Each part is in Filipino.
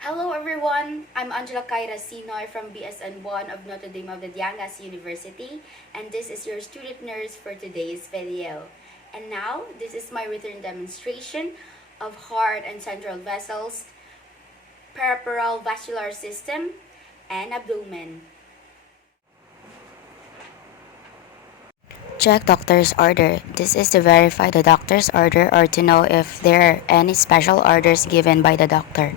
Hello everyone, I'm Angela Kaira Sinoy from BSN1 of Notre Dame of the Diangas University, and this is your student nurse for today's video. And now, this is my written demonstration of heart and central vessels, peripheral vascular system, and abdomen. Check doctor's order. This is to verify the doctor's order or to know if there are any special orders given by the doctor.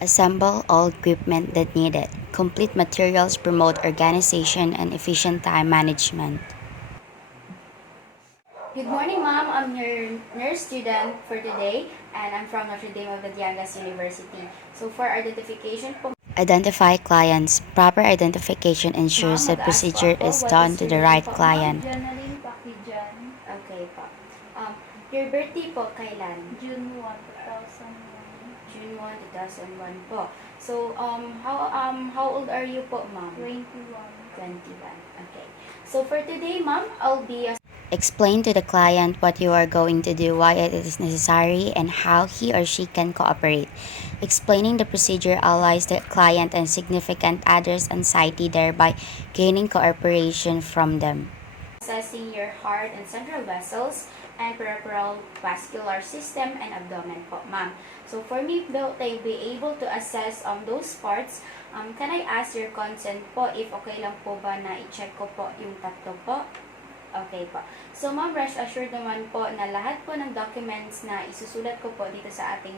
Assemble all equipment that needed. Complete materials promote organization and efficient time management. Good morning, ma'am. I'm your nurse student for today, and I'm from Notre Dame of the Diangas University. So for identification po, Identify clients. Proper identification ensures the mag-ask po procedure ako, is what done is to your the name right po, ma'am? client. Journaling Pakidjan, Okay po. Your birthday po, kailan? June 1, 2001, June 1, 2001 po. So, how old are you po, ma'am? 21. 21. Okay. So, for today, ma'am, I'll be Explain to the client what you are going to do, why it is necessary, and how he or she can cooperate. Explaining the procedure allows the client and significant others anxiety, thereby gaining cooperation from them. assessing your heart and central vessels and peripheral vascular system and abdomen po, ma'am. So, for me to be able to assess those parts, can I ask your consent po if okay lang po ba na i-check ko po yung tatlo po? Okay po. So, ma'am, rest assured naman po na lahat po ng documents na isusulat ko po dito sa ating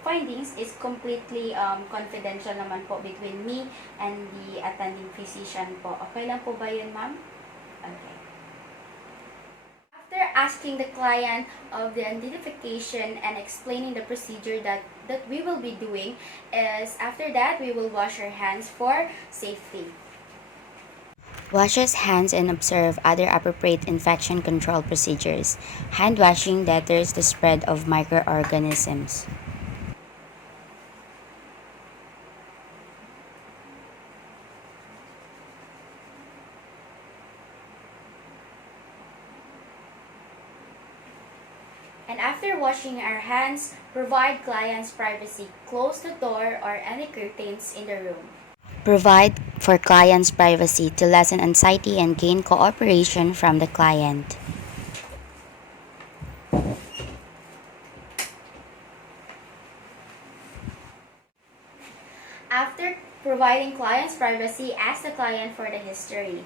findings is completely confidential naman po between me and the attending physician po. Okay lang po ba yun, ma'am? Okay. After asking the client of the identification and explaining the procedure that we will be doing, is after that, we will wash our hands for safety. Wash his hands and observe other appropriate infection control procedures. Hand washing deters the spread of microorganisms. And after washing our hands, provide clients privacy. Close the door or any curtains in the room. Provide for clients privacy to lessen anxiety and gain cooperation from the client. After providing clients privacy, ask the client for the history.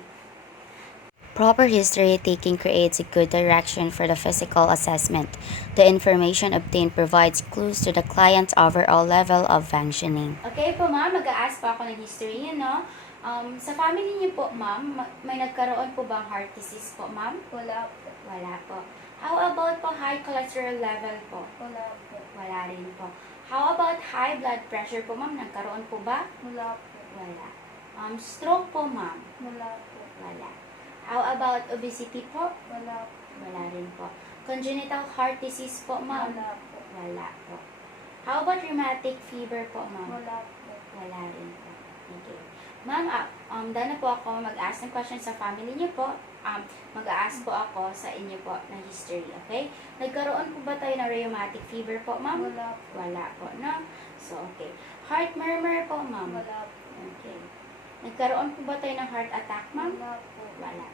Proper history taking creates a good direction for the physical assessment. The information obtained provides clues to the client's overall level of functioning. Okay po, ma'am, mag-a-ask pa ako ng history, no? Sa family niyo po, ma'am, may nagkaroon po bang heart disease po, ma'am? Wala po. Wala po. How about po high cholesterol level po? Wala po. Wala rin po. How about high blood pressure po, ma'am? Nagkaroon po ba? Wala po. Wala. Stroke po, ma'am? Wala po. Wala. How about obesity po? Wala po. Wala rin po. Congenital heart disease po, ma'am? Wala po. Wala po. How about rheumatic fever po, ma'am? Wala po. Wala rin po. Okay. Ma'am, dahil na po ako mag-ask ng question sa family niyo po, mag-ask po ako sa inyo po ng history, okay? Nagkaroon po ba tayo ng rheumatic fever po, ma'am? Wala po. Wala po, no? So, okay. Heart murmur po, ma'am? Wala po. Okay. Nagkaroon po ba tayo ng heart attack, ma'am? Wala po. Wala.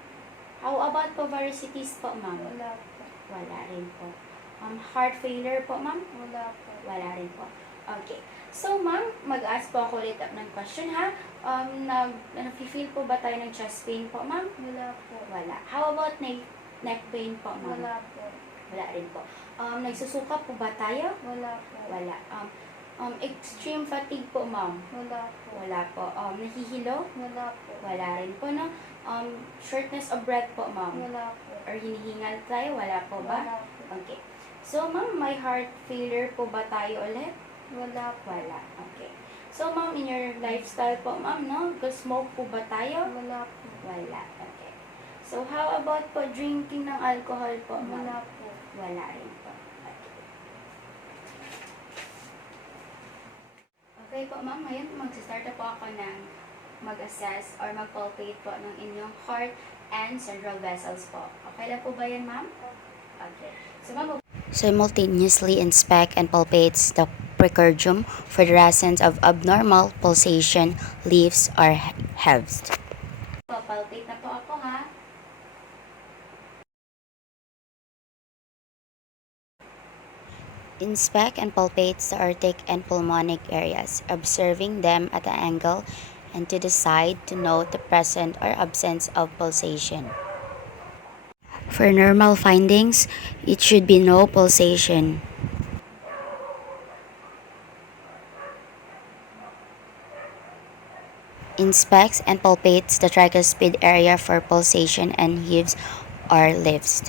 How about po varicosities po, ma'am? Wala po. Wala rin po. Heart failure po, ma'am? Wala po. Wala rin po. Okay. So, ma'am, mag-ask po ako ulit ng question, ha? Nag-feel po ba tayo ng chest pain po, ma'am? Wala po. Wala. How about neck pain po, ma'am? Wala po. Wala rin po. Nagsusuka po ba tayo? Wala po. Wala. Extreme fatigue po, ma'am? Wala po. Wala po. Nahihilo? Wala po. Wala rin po, no? Shortness of breath po, ma'am? Wala po. Or hinihingal tayo? Wala po ba? Wala po. Okay. So, ma'am, may heart failure po ba tayo ulit? Wala po. Wala. Okay. So, ma'am, in your lifestyle po, ma'am, no? Smoke po ba tayo? Wala po. Wala. Okay. So, how about po drinking ng alcohol po, ma'am? Wala po. Wala rin po. Okay. Okay po, ma'am. Ngayon, mag-start na po ako ng mag-assess or mag-palpate po ng inyong heart and central vessels po. Okay lang po ba yan, ma'am? Okay. So, ma'am, Simultaneously inspect and palpates the precordium for the presence of abnormal pulsation, lifts, or heaves. Papalpate na po ako ha. Inspect and palpate the aortic and pulmonic areas, observing them at an angle and to the side to note the presence or absence of pulsation. For normal findings, it should be no pulsation. Inspects and palpates the tricuspid area for pulsation and heaves or lifts.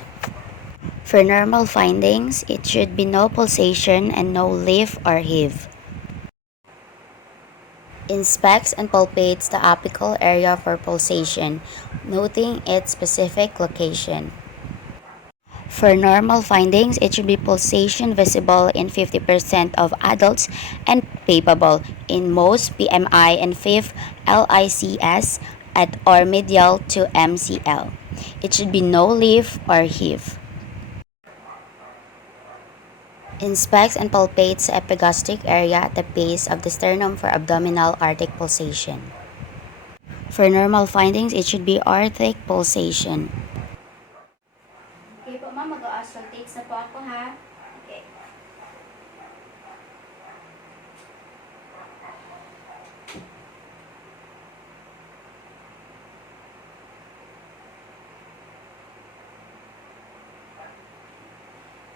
For normal findings, it should be no pulsation and no lift or heave. Inspects and palpates the apical area for pulsation, noting its specific location. For normal findings, it should be pulsation visible in 50% of adults and palpable in most PMI and 5th LICS at or medial to MCL. It should be no lift or heave. Inspects and palpates the epigastric area at the base of the sternum for abdominal aortic pulsation. For normal findings, it should be aortic pulsation. Okay po ma'am, mag-auscultates na po ako ha. Okay.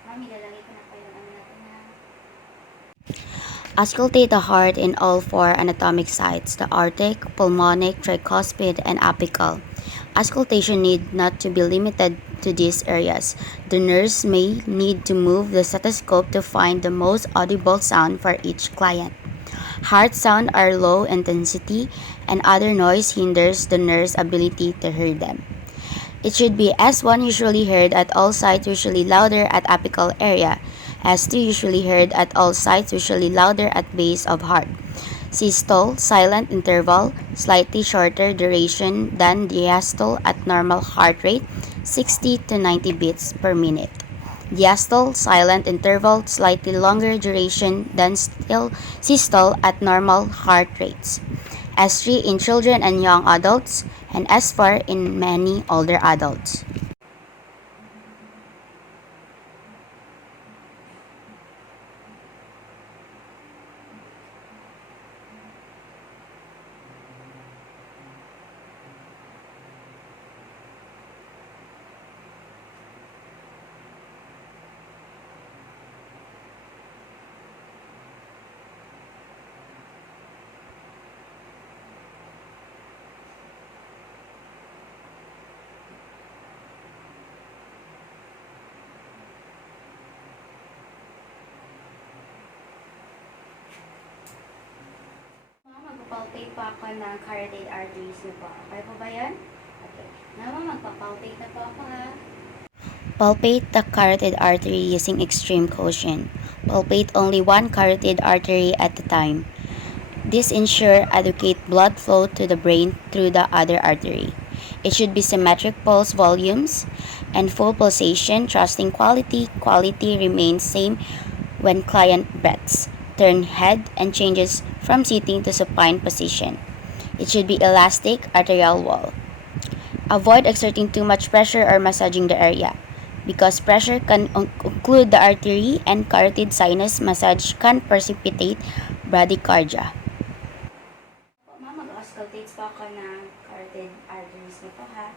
Ma'am, ilalagay ko na po yung ano natin ha. Auscultate the heart in all four anatomic sites, the aortic, pulmonic, tricuspid, and apical. Auscultation need not to be limited to these areas. The nurse may need to move the stethoscope to find the most audible sound for each client. Heart sound are low intensity and other noise hinders the nurse's ability to hear them. It should be S1 usually heard at all sites, usually louder at apical area. S2 usually heard at all sites, usually louder at base of heart. Systole, silent interval, slightly shorter duration than diastole at normal heart rate, 60 to 90 beats per minute. Diastole, silent interval, slightly longer duration than systole at normal heart rates. S3 in children and young adults, and S4 in many older adults. Magpapalpate po ako ng carotid arteries niyo po. Okay po ba yan? Okay. Naman, magpapalpate na po ako ha. Palpate the carotid artery using extreme caution. Palpate only one carotid artery at a time. This ensures adequate blood flow to the brain through the other artery. It should be symmetric pulse volumes and full pulsation, trusting quality. Quality remains same when client breaths, turn head, and changes from sitting to supine position. It should be elastic arterial wall. Avoid exerting too much pressure or massaging the area, because pressure can occlude the artery and carotid sinus massage can precipitate bradycardia. Ma'am, mag-auscultates po ako ng carotid arteries niyo po ha.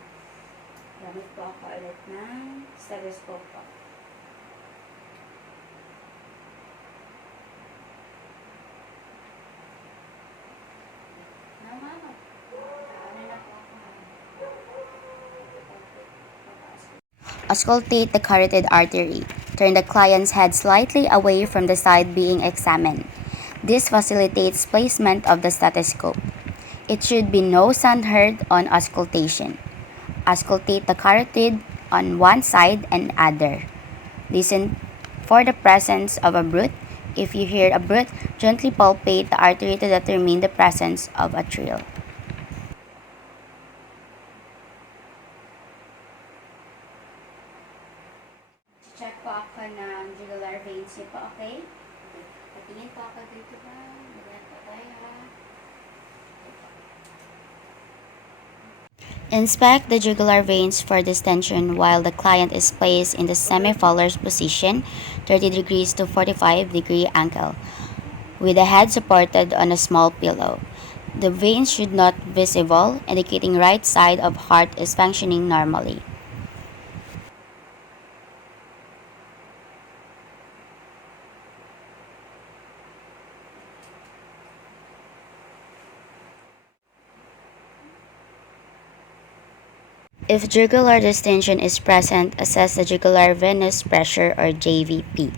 Gamit po ako ulit ng stethoscope po. Ma'am, ano na po ako ha. Auscultate the carotid artery. Turn the client's head slightly away from the side being examined. This facilitates placement of the stethoscope. It should be no sound heard on auscultation. Auscultate the carotid on one side and other. Listen for the presence of a bruit. If you hear a bruit, gently palpate the artery to determine the presence of a trill. Check po ako ng jugular Okay? Patingin po ako dito ba? Maganda po tayo ha. Inspect the jugular veins for distension while the client is placed in the semi-volar position, 30 degrees to 45-degree angle, with the head supported on a small pillow. The veins should not be visible, indicating right side of heart is functioning normally. If jugular distension is present, assess the jugular venous pressure or JVP.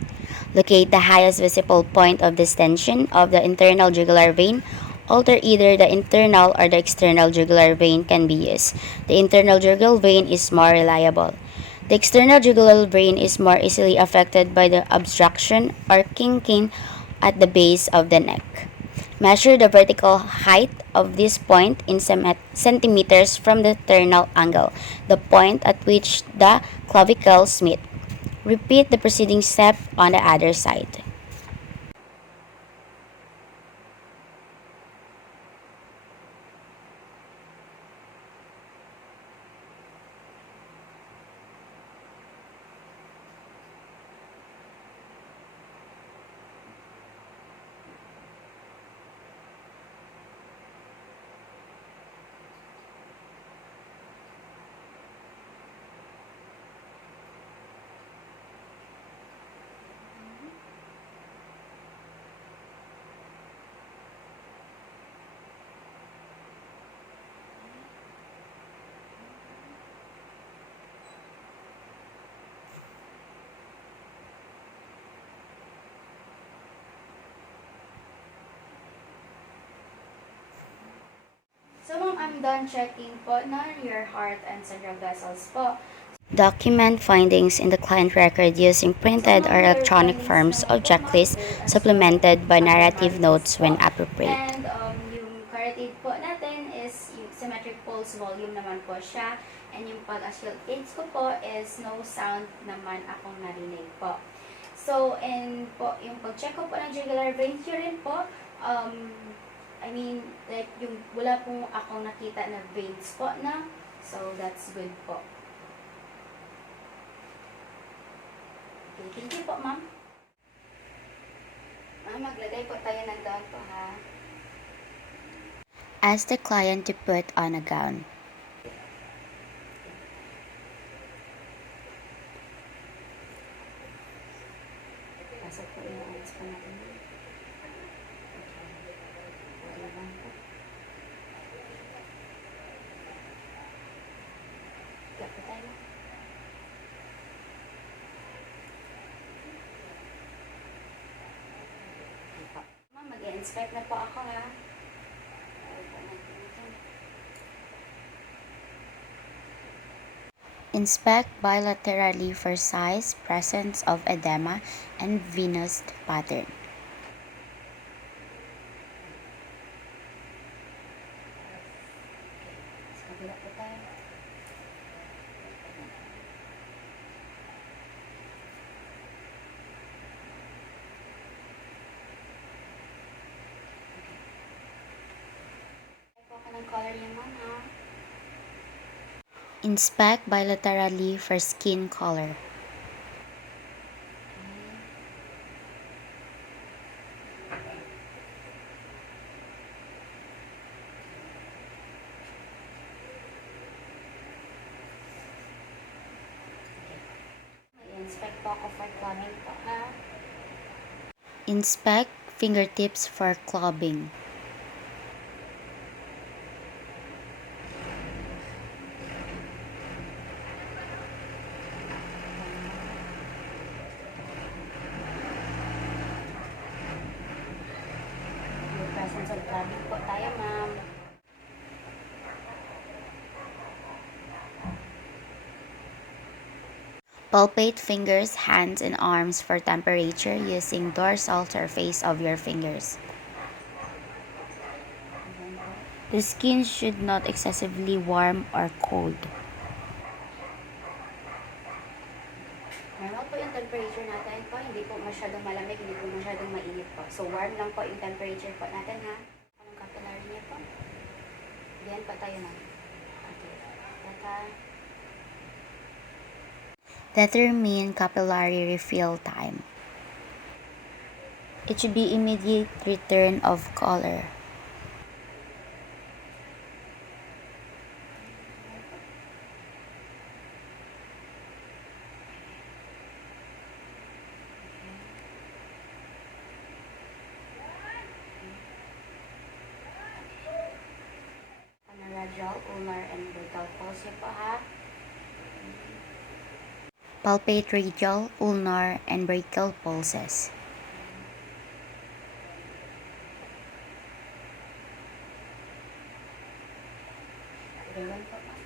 Locate the highest visible point of distension of the internal jugular vein. Alter either the internal or the external jugular vein can be used. The internal jugular vein is more reliable. The external jugular vein is more easily affected by the obstruction or kinking at the base of the neck. Measure the vertical height of this point in centimeters from the terminal angle, the point at which the clavicles meet. Repeat the preceding step on the other side. So ma'am, I'm done checking po na your heart and central vessels po. Document findings in the client record using printed or electronic forms of checklist supplemented by narrative notes when appropriate. And yung carotid po natin is yung symmetric pulse volume naman po siya. And yung pag-auscultates ko po is no sound naman akong narinig po. So, and po, yung pag-check ko po ng jugular veins rin po, like, yung wala pong akong nakita na veins po na. So, that's good po. Okay, thank you po, ma'am. Ma'am, maglagay po tayo ng gown po, ha? Ask the client to put on a gown. Pasok po yung eyes po natin. Ma'am, mag-inspect na po ako, ha? Inspect bilaterally for size, presence of edema, and venous pattern. Sa kabila po tayo. Po ako ng color niya, ma'am, ha? Inspect bilaterally for skin color. Mag-inspect po ako for clubbing po, ha? Inspect fingertips for clubbing. May presence of clubbing po tayo, ma'am. Palpate fingers, hands, and arms for temperature using dorsal surface of your fingers. The skin should not excessively warm or cold. Normal po yung temperature natin po. Hindi po masyadong malamig, hindi po masyadong mainit po. So, warm lang po yung temperature po natin, ha? Anong capillary niya po? Diyan pa tayo na. Okay. Data. Determine capillary refill time. It should be immediate return of color. Radial, ulnar, and brachial pulse niyo po, ha? Palpate radial, ulnar, and brachial pulses. Everyone po, ma'am.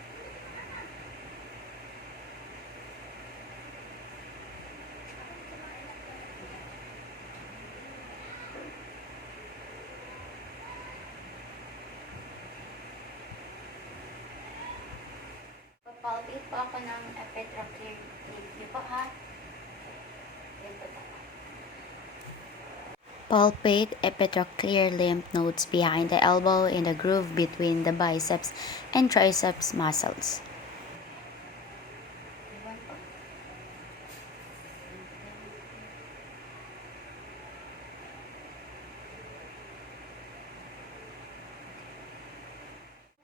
Papalpate po ako ng epitroclear lymph niyo po, ha? Yan po tama. Palpate epitroclear lymph nodes behind the elbow in the groove between the biceps and triceps muscles. Everyone po.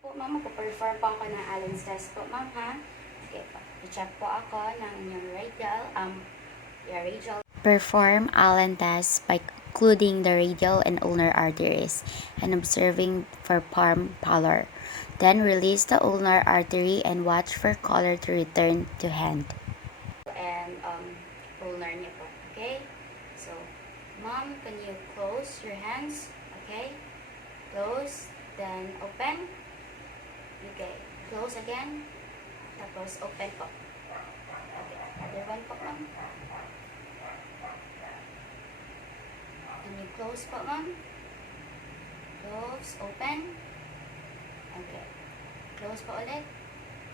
Po, ma'am, magpo-perform po ako ng Allen's test po, ma'am, ha? Okay po. I-check po ako ng inyong radial, radial. Perform Allen tests by occluding the radial and ulnar arteries and observing for palm pallor. Then release the ulnar artery and watch for color to return to hand. And ulnar niyo po. Okay? So, ma'am, can you close your hands? Okay? Close, then open. Okay. Close again. Tapos open po. Okay. Other one po, ma'am. Can you close po, ma'am? Close, open. Okay. Close po ulit.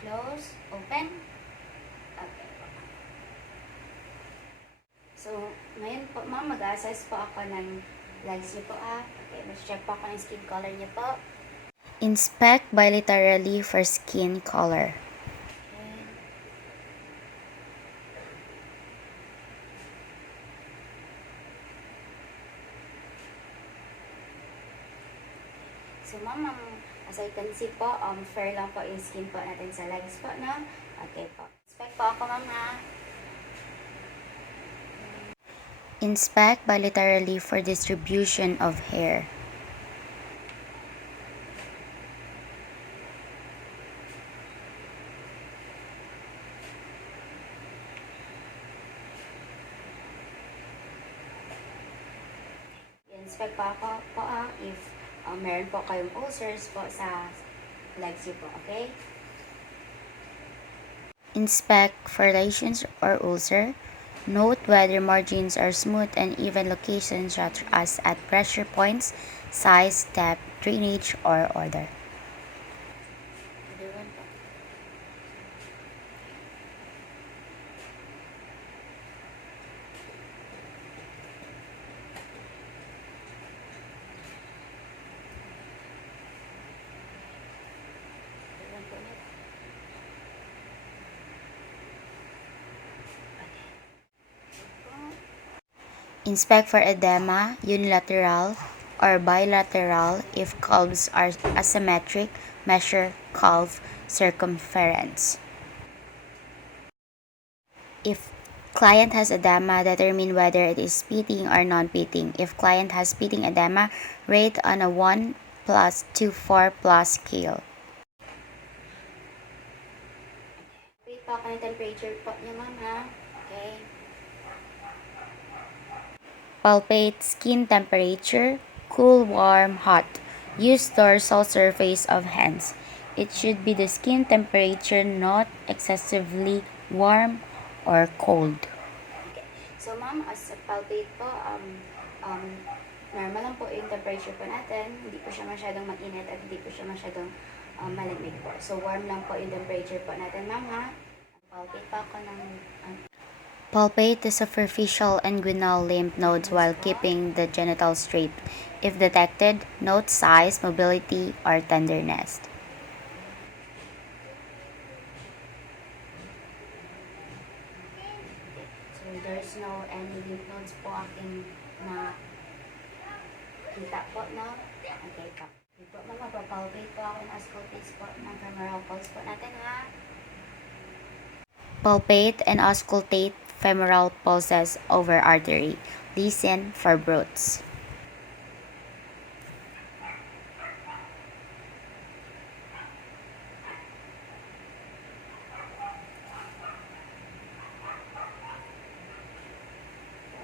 Close, open. Okay po. So, ngayon po, ma'am, mag-assess po ako ng legs niyo po, Okay, mas-check po ako ng skin color niyo po. Inspect bilaterally for skin color. Okay. So, ma'am, as I can see po, fair lang po yung skin po natin sa legs po, no? Okay po. Inspect po ako, ma'am, ha? Inspect bilaterally for distribution of hair. I-inspect po ako po, if meron po kayong ulcers po sa legs niyo po, okay? Inspect for lesions or ulcer. Note whether margins are smooth and even locations such as at pressure points, size, depth, drainage, or odor. Other one po. Other one po ulit. Inspect for edema, unilateral or bilateral. If calves are asymmetric, measure calf circumference. If client has edema, determine whether it is pitting or non-pitting. If client has pitting edema, rate on a 1 plus to 4 plus scale. Wait po ako ng temperature po niya, ma'am, ha? Okay. Palpate skin temperature, cool, warm, hot. Use dorsal surface of hands. It should be the skin temperature, not excessively warm or cold. Okay. So, ma'am, as a palpate po, normal lang po yung temperature po natin. Hindi po siya masyadong mainit at hindi po siya masyadong malamig po. So, warm lang po yung temperature po natin, ma'am, ha? Palpate pa ako ng Palpate the superficial inguinal lymph nodes while keeping the genitals straight. If detected, note size, mobility, or tenderness. So, there's no any lymph nodes po aking na kita po, no? Okay po. Okay po, magpapalpate po ako ng auscultate po ng femoral pulse po natin, ha? Palpate and auscultate femoral pulses over artery. Listen for bruits.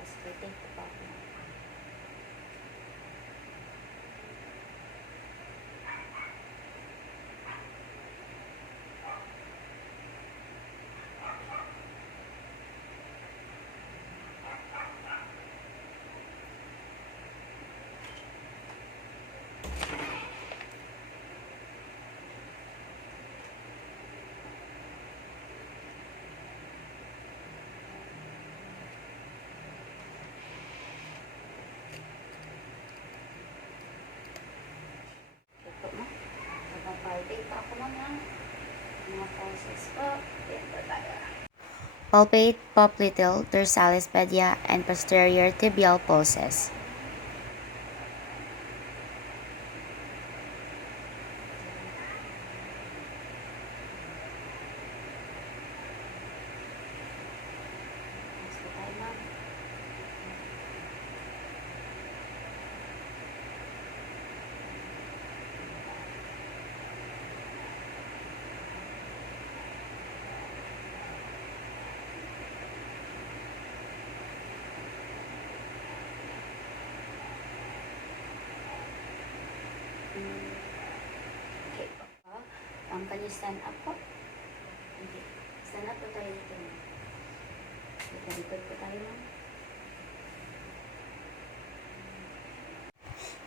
Auscultate po po ako. Ito mo. Magpapalpate pa ako mga pulses po. Ayan po tayo. Palpate popliteal, dorsalis pedia, and posterior tibial pulses. Next po tayo, ma'am. Okay po. Can you stand up po? Okay. Stand up po tayo dito. Likod po tayo, ma'am.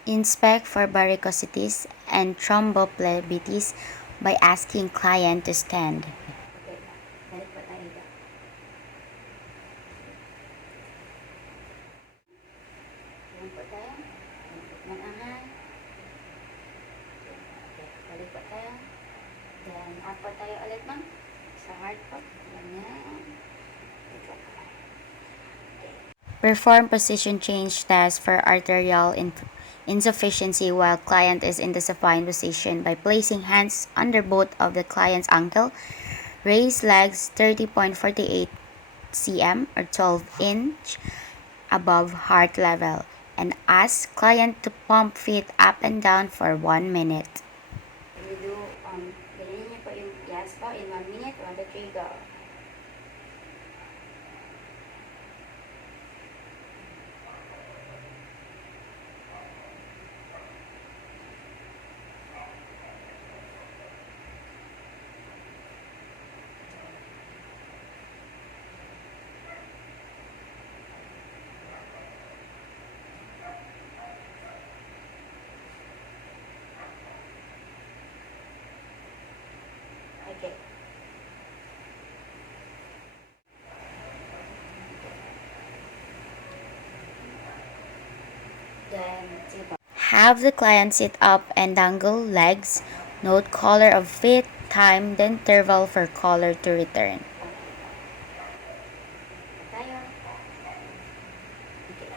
Inspect for varicosities and thrombophlebitis by asking client to stand. Okay. Balik po tayo dito. Ayan po tayo. Manahan. Okay. Balik po tayo. Then, up po tayo ulit, ma'am. Sa heart po. Ganyan. Perform position change test for arterial insufficiency while client is in the supine position by placing hands under both of the client's ankle. Raise legs 30.48 cm or 12-inch above heart level and ask client to pump feet up and down for 1 minute. We do, ganyan niyo po yung yes po in 1 minute. 1, 2, 3, go. Okay. Then, sige po. Have the client sit up and dangle legs. Note color of feet, time, the interval for color to return. Tayo. Okay.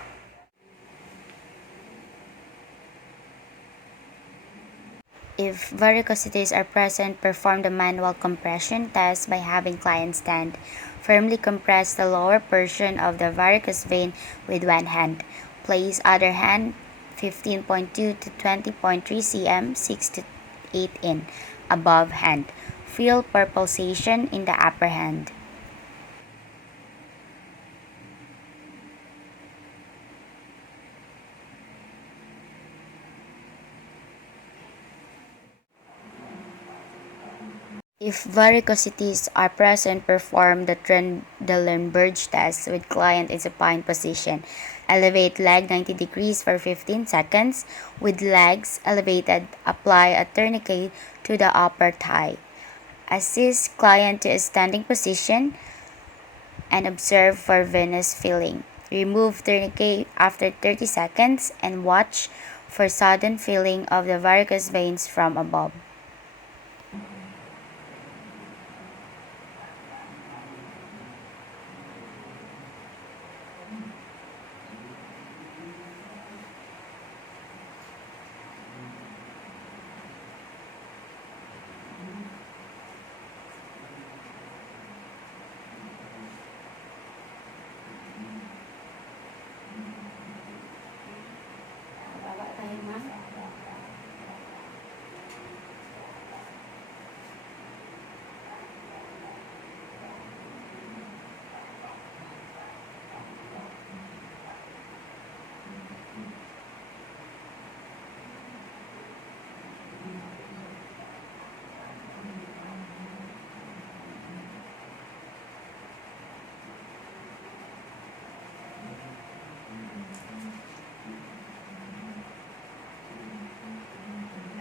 If varicosities are present, perform the manual compression test by having client stand. Firmly compress the lower portion of the varicose vein with one hand. Place other hand 15.2 to 20.3 cm 6 to 8 in above hand. Feel for pulsation in the upper hand. If varicosities are present, perform the Trendelenburg test with client in supine position. Elevate leg 90 degrees for 15 seconds. With legs elevated, apply a tourniquet to the upper thigh. Assist client to a standing position. and observe for venous filling. Remove tourniquet after 30 seconds and watch for sudden filling of the varicose veins from above. Baba tayo, ma'am.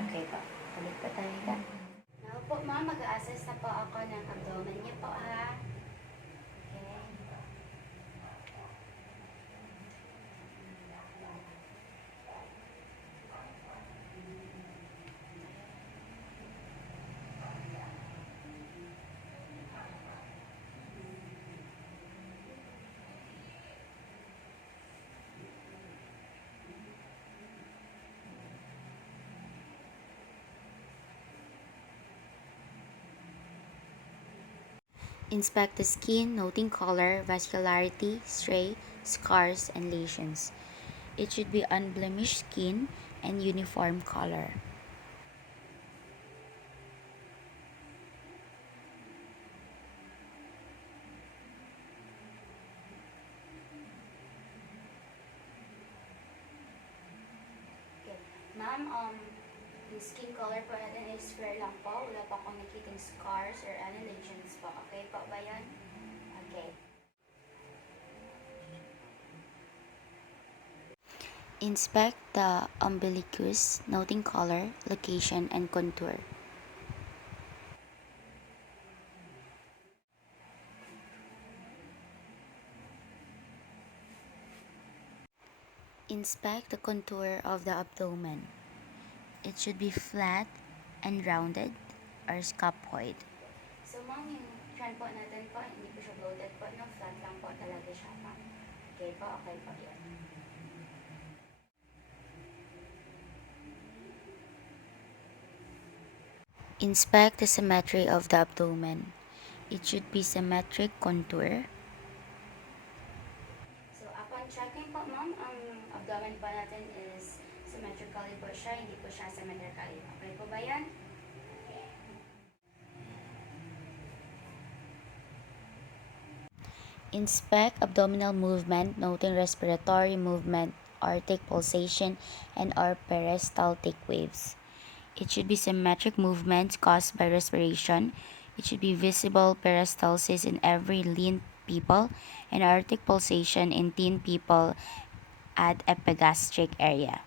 Okay po. Ulit pa tayo ka. Now po, ma'am, mag-assess na po ako ng abdomen niyo po, ha? Okay. Inspect the skin, noting color, vascularity, stray, scars, and lesions. It should be unblemished skin and uniform color. Okay. Ma'am, yung skin color po natin is fair lang po. Wala pa akong nakitang scars or any lesions po. Okay po ba yan? Okay. Inspect the umbilicus, noting color, location, and contour. Inspect the contour of the abdomen. It should be flat and rounded or scapoid. So, ma'am, yung trend po natin po, hindi po siya bloated po, no? Flat lang po talaga siya, ma'am. Okay po yan. Inspect the symmetry of the abdomen. It should be symmetric contour. So, upon checking po, ma'am, ang abdomen po natin is symmetrically po siya, hindi po siya symmetrically. Okay po ba yan? Inspect abdominal movement, noting respiratory movement, aortic pulsation, and or peristaltic waves. It should be symmetric movements caused by respiration. It should be visible peristalsis in every lean people and aortic pulsation in thin people at epigastric area.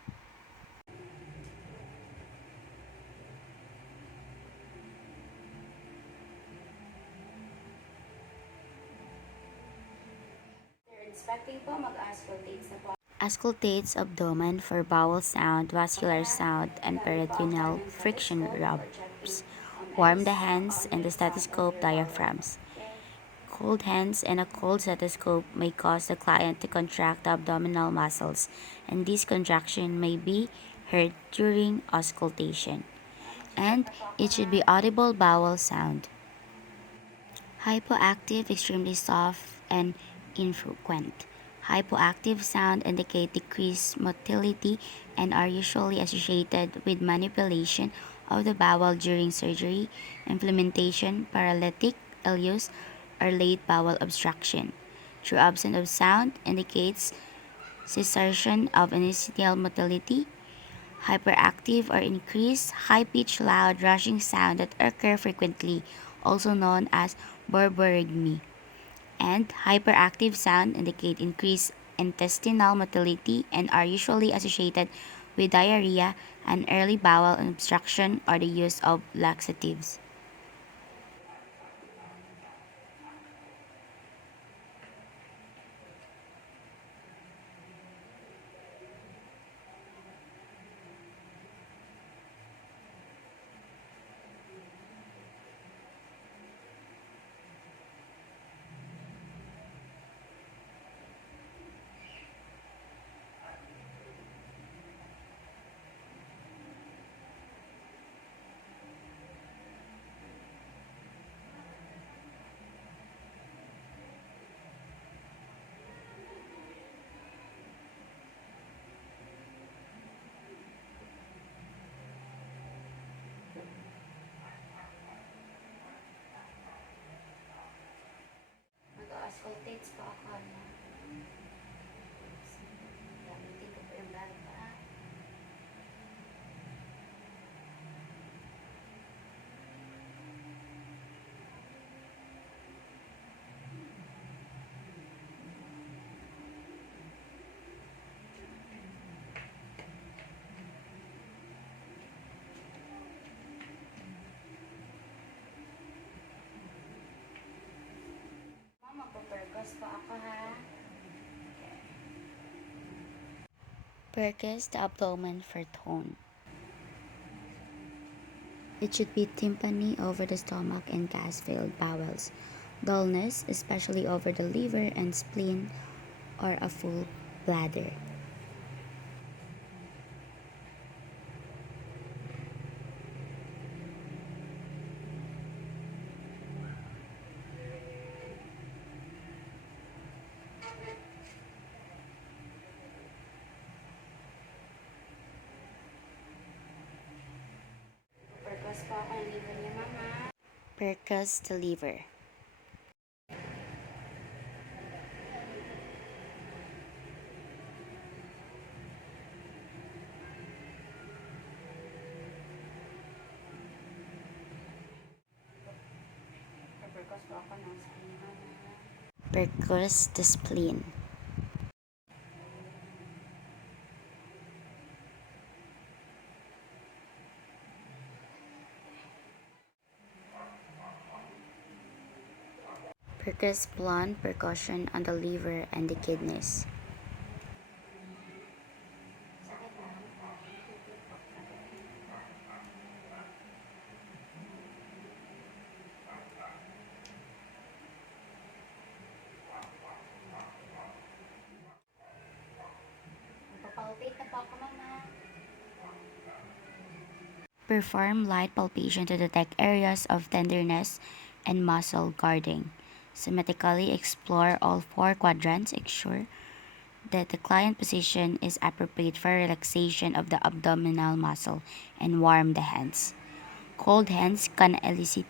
After inspecting po, mag-auscultates na po. Auscultates abdomen for bowel sound, vascular sound, and peritoneal friction rubs. Warm the hands and the stethoscope diaphragms. Cold hands and a cold stethoscope may cause the client to contract the abdominal muscles, and this contraction may be heard during auscultation. And it should be audible bowel sound. Hypoactive, extremely soft, and infrequent. Hypoactive sound indicate decreased motility and are usually associated with manipulation of the bowel during surgery, implementation, paralytic ileus, or late bowel obstruction. True absence of sound indicates cessation of initial motility. Hyperactive or increased high-pitched loud rushing sound that occur frequently, also known as borborygmi. And hyperactive sound indicate increased intestinal motility and are usually associated with diarrhea and early bowel obstruction or the use of laxatives. Percus the abdomen for tone. It should be tympani over the stomach and gas-filled bowels. Dullness, especially over the liver and spleen, or a full bladder. Percus po ako ng liver niya, mama. Percus the liver. Percus po ako ng spleen, mama. Percus the spleen. Percus blunt percussion on the liver and the kidneys. Sakit, ma'am. Magpapalpate na po ako, mama. Perform light palpation to detect areas of tenderness and muscle guarding. Systematically explore all four quadrants. Ensure that the client position is appropriate for relaxation of the abdominal muscle and warm the hands. Cold hands can elicit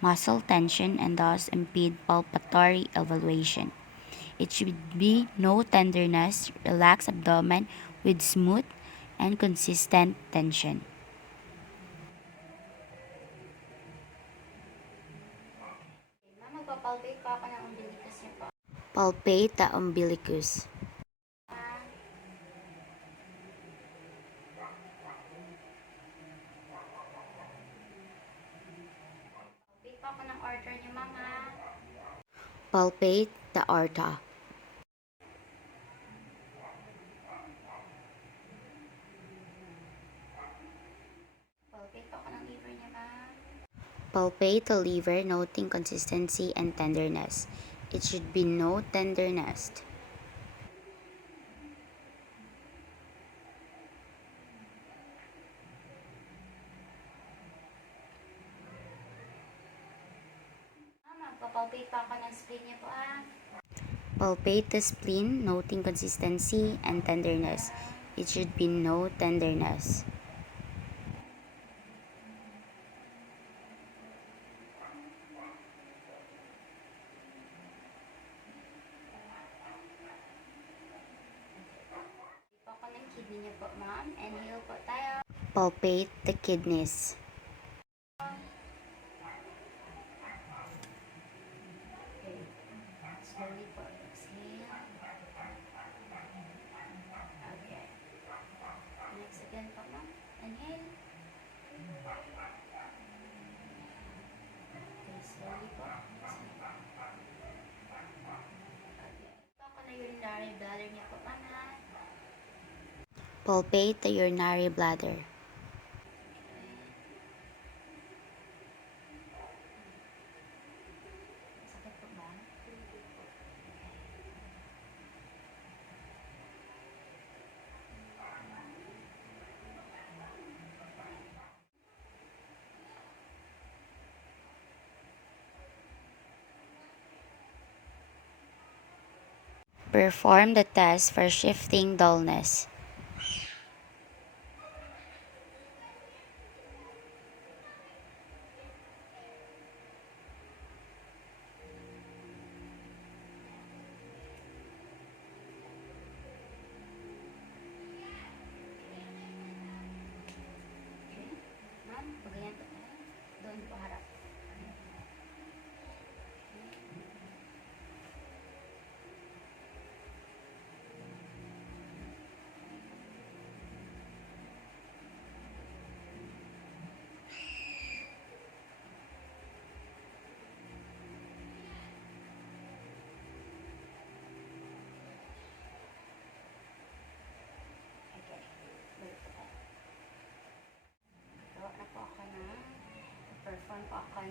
muscle tension and thus impede palpatory evaluation. It should be no tenderness, relaxed abdomen with smooth and consistent tension. Okay, ma'am, magpapalpate po ako ng umbilicus niya po. Palpate the umbilicus. Ah, palpate po ako ng order niya, mama. Palpate the aorta. Palpate po ako ng liver niya, ma'am. Palpate the liver, noting consistency and tenderness. It should be no tenderness. Mama, magpapalpate po ako ng spleen niya po, ah. Palpate the spleen, noting consistency and tenderness. It should be no tenderness. Palpate po ako ng kidney niya po, ma'am. Inhale po tayo. Palpate the kidneys. Okay. Slowly po. Exhale. Okay. Next again po, ma'am. Inhale. Okay, slowly po. Exhale. Okay. Ito ako na urinary bladder niya po, ma'am, ha? Palpate the urinary bladder. Sakit po ba? Perform the test for shifting dullness. Okay. Ma'am, pagayan po tayo. Doon po harap.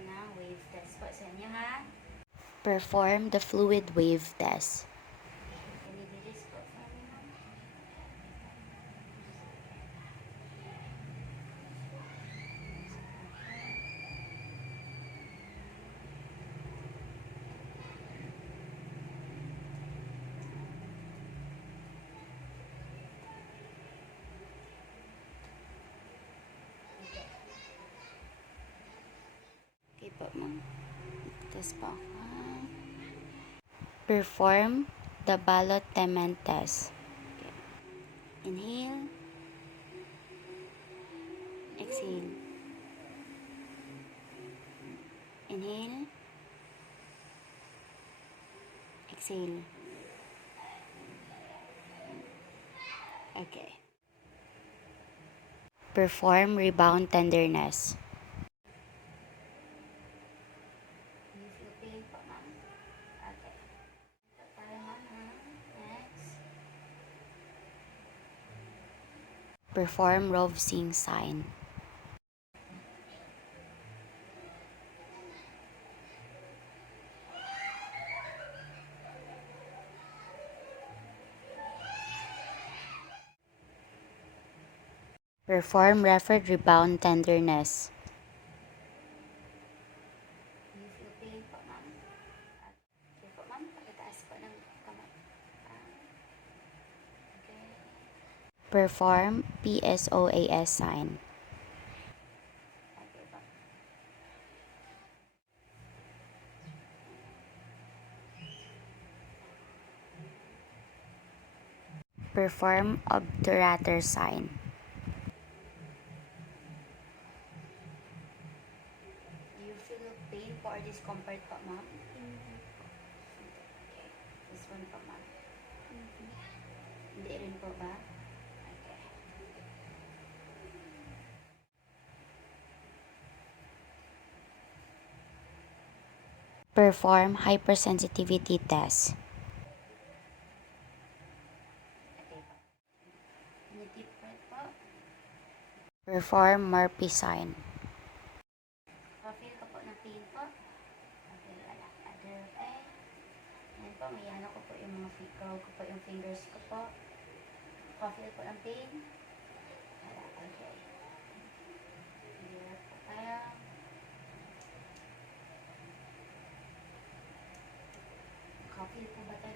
ng wave test po sa inyo ha. Perform the fluid wave test. Can you do this po for me, ma'am? Okay po, ma'am. Test po ako. Perform the Ballot-Temen test. Okay. Inhale. Exhale. Inhale. Exhale. Okay. Perform rebound tenderness. Do you feel pain po, ma'am? Okay. Ito tayo, ma'am, ha? Next. Perform Rovsing sign. Perform rapid rebound tenderness. Do you feel pain po, ma'am? Okay po, ma'am. Pakitaas po ng kamay. Okay. Perform PSOAS sign. Okay po. Perform obturator sign. Do you feel pain po or discomfort po, ma'am? Hindi po. Okay. This one po, ma'am. Hindi. Hindi rin po ba? Okay. Perform hypersensitivity test. Okay po. Any deep breath po? Perform Murphy sign. Feel ko po ng pain po? Okay, wala. Other eye. Yan po, may ano ko po yung mga curl ko po yung fingers ko po. Feel ko ng pain? Wala. Okay. Here po tayo. Feel po ba tayo